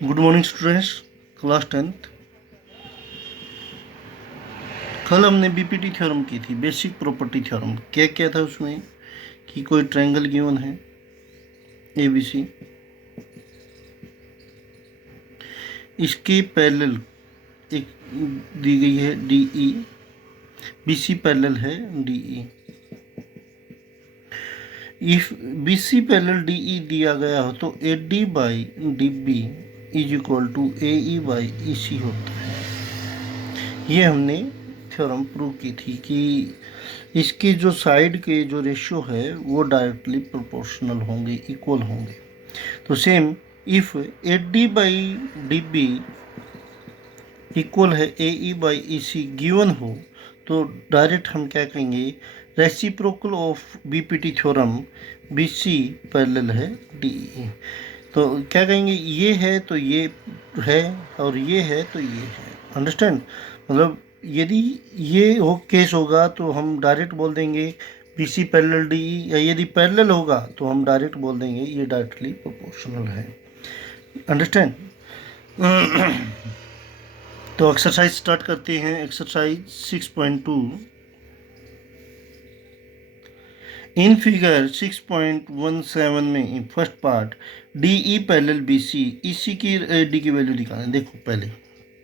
Good morning students, class 10th। कल हमने BPT theorem की थी, बेसिक प्रॉपर्टी थ्योरम। क्या क्या था उसमें कि कोई ट्रायंगल गिवन है एबीसी, इसके पैरेलल एक दी गई है डीई, बीसी पैरेलल है DE. If BC parallel DE दिया गया हो तो AD by DB is equal to AE by EC होता है। ये हमने थ्योरम प्रूव की थी कि इसके जो साइड के जो रेशियो है वो डायरेक्टली प्रोपोर्शनल होंगे, इक्वल होंगे। तो same if A D by D B equal है A E by E C given हो तो डायरेक्ट हम क्या कहेंगे, reciprocal of B P T theorem B C parallel है डी ई। तो क्या कहेंगे, ये है तो ये है और ये है तो ये है। अंडरस्टैंड? मतलब यदि ये हो केस होगा तो हम डायरेक्ट बोल देंगे B C parallel D E, या यदि पैरेलल होगा तो हम डायरेक्ट बोल देंगे ये डायरेक्टली प्रोपोर्शनल है। अंडरस्टैंड? तो एक्सरसाइज स्टार्ट करते हैं। एक्सरसाइज 6.2। इन फिगर 6.17 में first part D E parallel B C, इसी की डी की वैल्यू निकालें। देखो पहले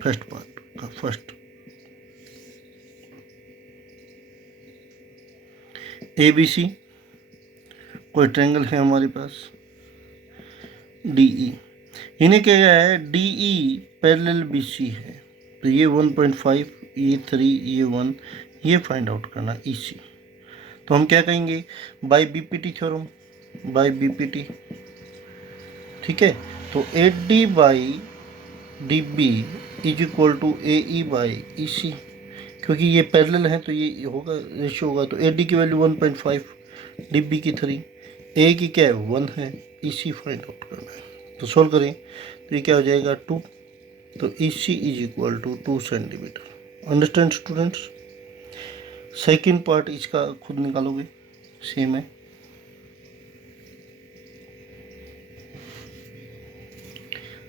फर्स्ट पार्ट का फर्स्ट ए बी सी, कोई ट्रायंगल है हमारे पास डी ई, इन्हें क्या गया है D E parallel B C है। तो ये 1.5, ये 3, ये 1, ये फाइंड आउट करना ई सी। तो हम क्या कहेंगे, by BPT theorem, by BPT. ठीक है, तो A D by D B is equal to A E by E C, क्योंकि ये पैरेलल है तो ये होगा, रेशियो होगा। तो ए डी की वैल्यू 1.5, डी बी की 3, ए की क्या है 1 है, ई सी फाइंड आउट करना है। तो सोल्व करें तो ये क्या हो जाएगा 2। तो E C is equal to 2 centimetre. Understand students? Second part इसका खुद निकालोगे, सेम है।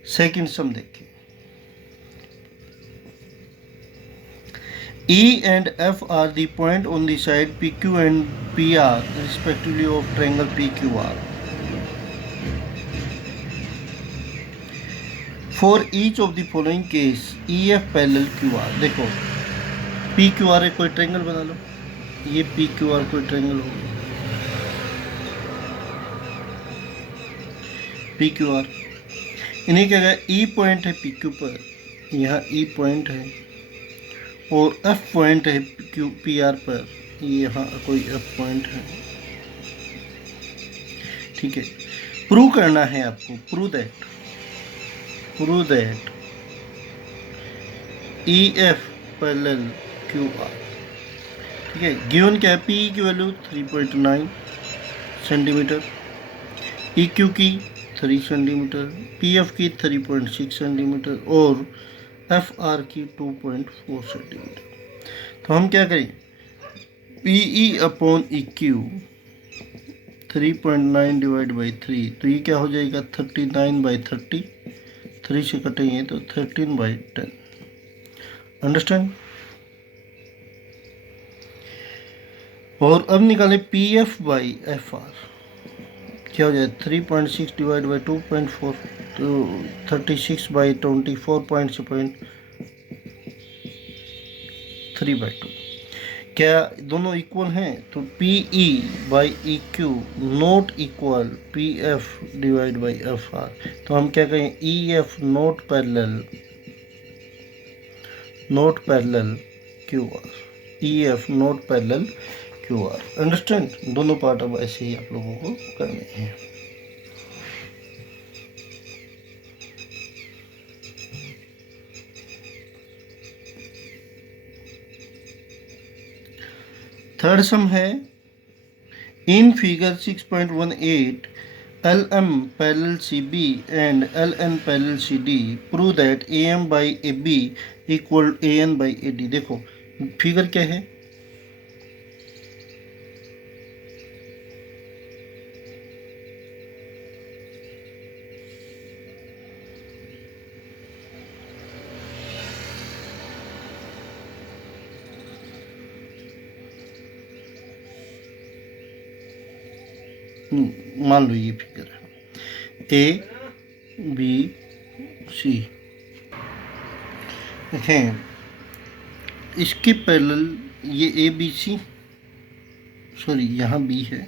सेकेंड सम देखिए, E and F are the point on the side PQ and PR respectively of triangle PQR. For each of the following case EF parallel QR। देखो PQR है, कोई triangle बना लो। ये PQR कोई triangle हो, PQR। इन्हें क्या है, E पॉइंट है PQ पर, यहाँ E पॉइंट है, और F पॉइंट है PR पर, यहाँ कोई F पॉइंट है। ठीक है, प्रूव करना है आपको, prove that EF parallel QR। ठीक है, गिवन क्या है, PE की वैल्यू 3.9 सेंटीमीटर, PQ की 3 सेंटीमीटर, PF की 3.6 सेंटीमीटर और FR की 2.4 सेंटीमीटर। तो हम क्या करें, PE upon EQ 3.9 divide by 3, तो ये क्या हो जाएगा 39/30, 3 से कटेंगे तो 13/10। अंडरस्टैंड? और अब निकाले PF बाई FR, क्या हो जाए 3.6 डिवाइड बाई 2.4, तो 36/24 पॉइंट से पॉइंट 3/2। क्या दोनों इक्वल हैं? तो PE by EQ not equal PF divide by FR। तो हम क्या कहें, EF not parallel QR, EF not parallel QR। Understand? दोनों पार्ट अब ऐसे ही आप लोगों को करने हैं। थर्ड सम है, in figure 6.18 LM parallel CB and LN parallel CD prove that AM by AB equal AN by AD। देखो फिगर क्या है, मान लो ये फिगर है ए बी सी। देखें इसके पैरेलल ये ए बी सी, सॉरी यहाँ बी है,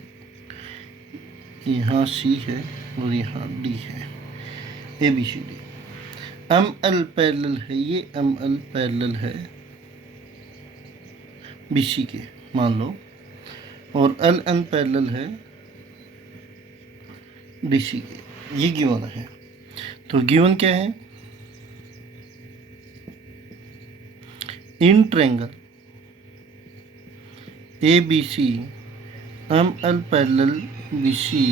यहाँ सी है और यहाँ डी है, A B C D. M L parallel है, ये एम एल पैरेलल है बी सी के मान लो, और एल एन पैरेलल है डी सी के। ये गिवन है। तो गिवन क्या है? In triangle A B C M L parallel B C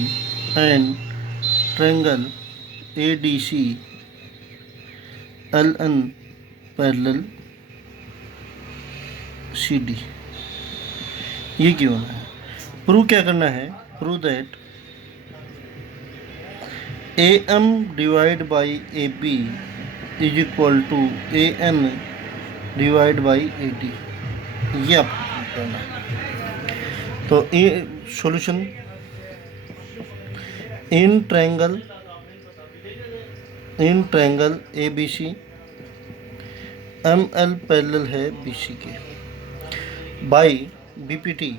and triangle A D C L N parallel C D. ये गिवन है। प्रूव क्या करना है? Prove that A M divide by A B is equal to A N divide by A D. ये आपको करना है। तो ये solution in triangle A B C M L parallel है बी सी के by B P T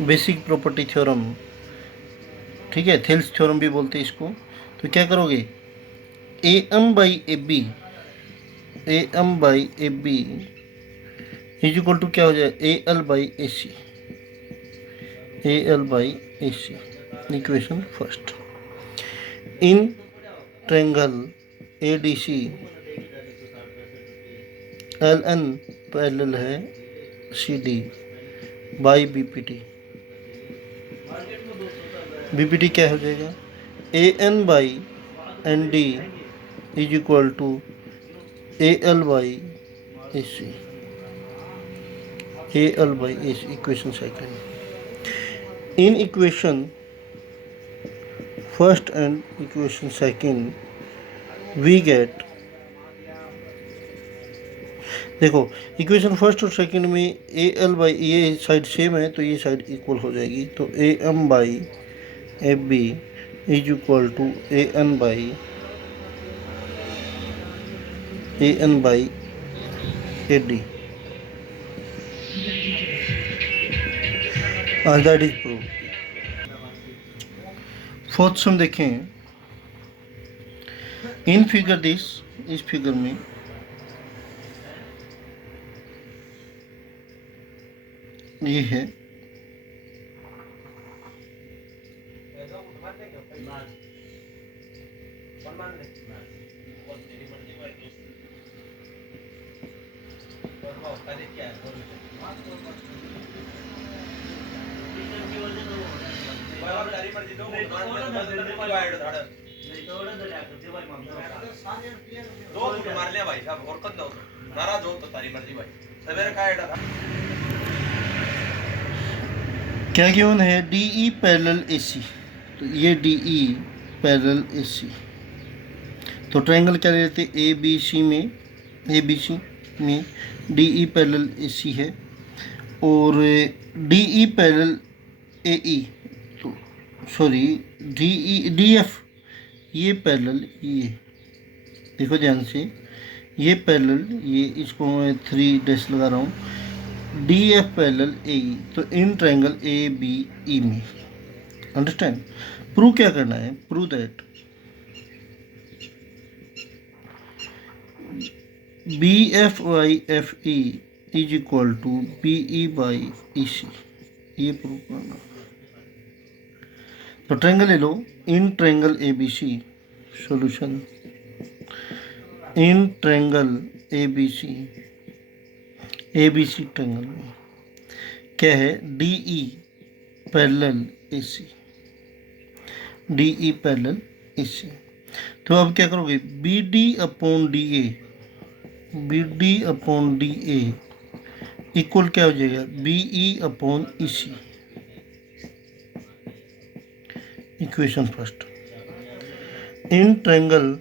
basic property theorem, ठीक है, थेल्स थ्योरम भी बोलते हैं इसको। तो क्या करोगे? A M by A B is equal to क्या हो जाए? A L by A C, A L by A C. Equation first. In triangle A D C L N parallel है C D by B P T. B P T क्या हो जाएगा? A N by N D is equal to A L by A C, A L by A C. Equation second. In equation first and equation second we get, देखो equation first और second में A L by, ये side same है तो ये side equal हो जाएगी। तो A M by A B is equal to A N by A D. That is prove. Fourth sum देखें। इन फिगर दिस, इस फिगर में ये है भाई साहब और कद नाराज हो तो तारी मर्जी भाई सवेरे का क्या गिवन है? D E parallel A C. तो ये D E parallel A C. तो ट्रायंगल क्या लेते? ए बी सी में डी ई पैरेलल ए सी है और डी ई पैरेलल ए ई, तो सॉरी डी एफ, ये पैरेलल, ये देखो ध्यान से, ये पैरेलल, ये इसको मैं 3 डैश लगा रहा हूँ, डी एफ पैरेलल ए ई। तो इन ट्रायंगल ए बी ई में, अंडरस्टैंड? प्रूव क्या करना है? Prove that B F by F E is equal to B E by E C. ये प्रूव करना। तो ट्रायंगल ले लो, in triangle A B C. Solution in triangle A B C triangle में क्या है? D E parallel A C, D E parallel A C. तो अब क्या करोगे? B D upon D A equal क्या हो जाएगा? B E upon E C. Equation first. In triangle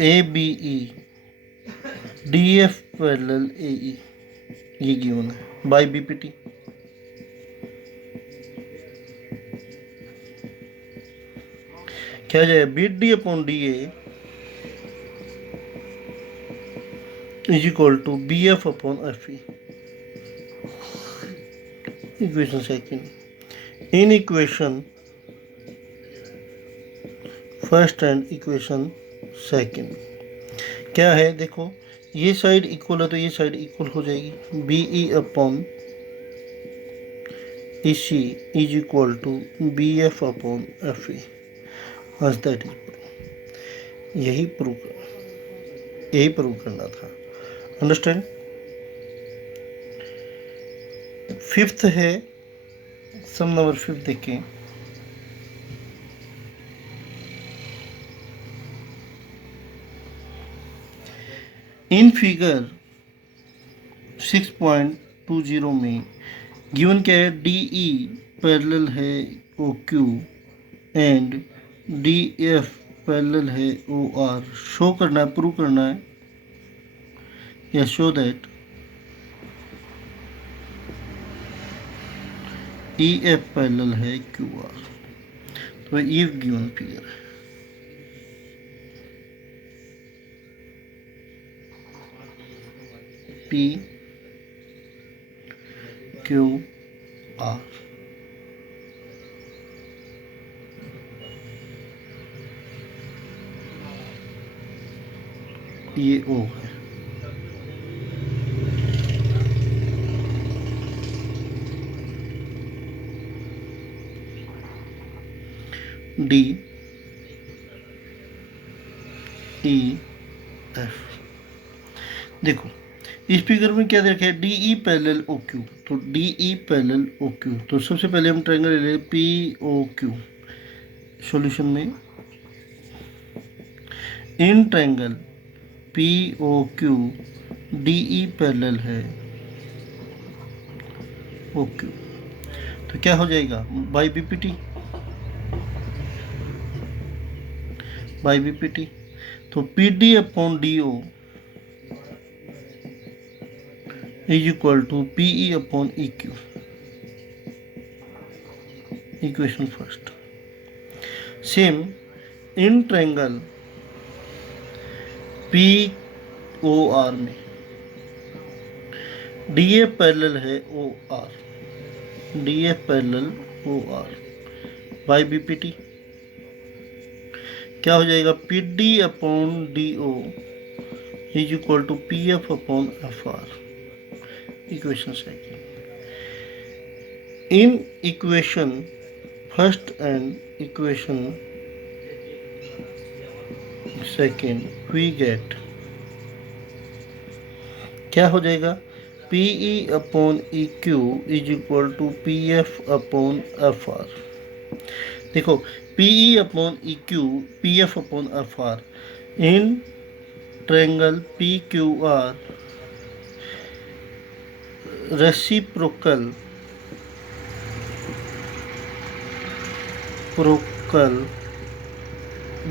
A B E D F parallel A E, ये given है by B P T. क्या हो जाएगा, B D upon D A is equal to B F upon F E. Equation second. In equation first and equation second क्या है, देखो ये side equal है तो ये साइड इक्वल हो जाएगी, B E upon E C is equal to B F upon F E. बस दैट इज यही प्रूव करना था। अंडरस्टैंड। फिफ्थ है, सम नंबर फिफ्थ देखें। इन फिगर 6.20 में गिवन क्या है, डी ई पैरेलल है O Q and D F parallel है ओ आर। शो करना है, प्रूव करना है, या show that E F parallel है क्यू आर। तो ये गिवन फिगर है। पी क्यू आर, ये ओ है। D E F. देखो इस फिगर में क्या देखा है, D E parallel O Q. तो D E parallel O Q, तो सबसे पहले हम ट्रायंगल ले लें पी ओ क्यू। सॉल्यूशन में in triangle P O Q D E parallel है ओ क्यू। तो क्या हो जाएगा, बाई बीपीटी, बाई बीपीटी। तो P D upon D O is equal to P E upon E Q. Equation first. Same in triangle P O R में D F parallel है O R, D F parallel O R by BPT. क्या हो जाएगा, P D upon D O is equal to P F upon F R. Equation second. In equation first and equation second we get, क्या हो जाएगा, P E upon E Q is equal to P F upon F R. देखो P E upon E Q, P F upon F R in triangle P Q R reciprocal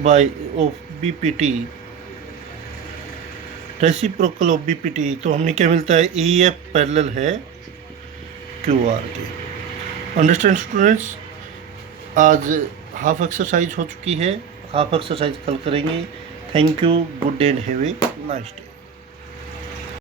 by of BPT, reciprocal of BPT. तो हमने क्या मिलता है, E F parallel है Q R के। Understand students. आज half exercise हो चुकी है, हाफ एक्सरसाइज कल करेंगे। Thank you, good day and have a nice day.